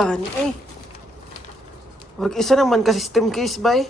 tani eh. Wag isa naman ka system case ba eh.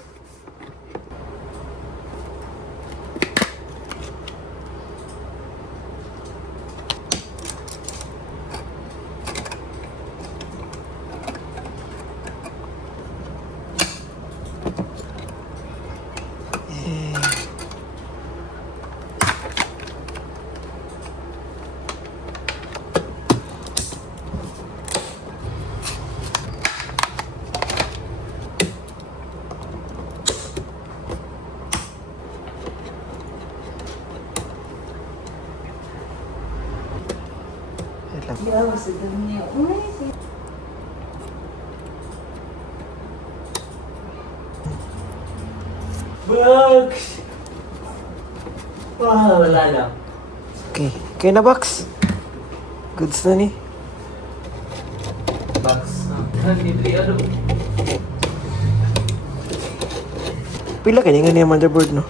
Yawa sa dami. Bugs! Wala lang. Okay. Okay na, Box? Goods na ni. Bugs. Ano? Pila kanya nga niya motherboard, no?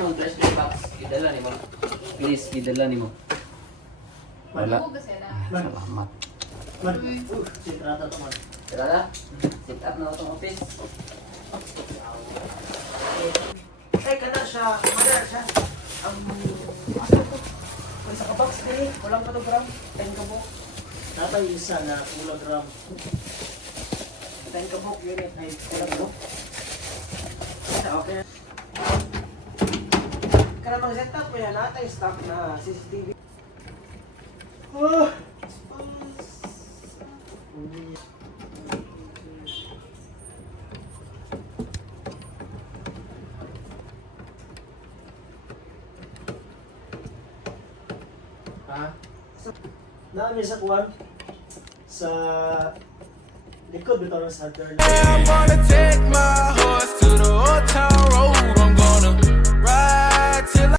Mong flash box, idala ni mo. Please, idala ni mo. Wala. Salamat. Tara na. Sit up na itong office. Ay, kana siya. Mother siya. Kung sa kabox din, walang patogram. 10 kabok. Tatay isa na kilogram. 10 kabok yun eh. Ay, walang kabok. Okay na. Kana mang setup mo yan, natin stock na CCTV. Ha? Namin sa kuwan sa likod bitaw ng center. I'm gonna take my horse to the old town road. I'm gonna ride till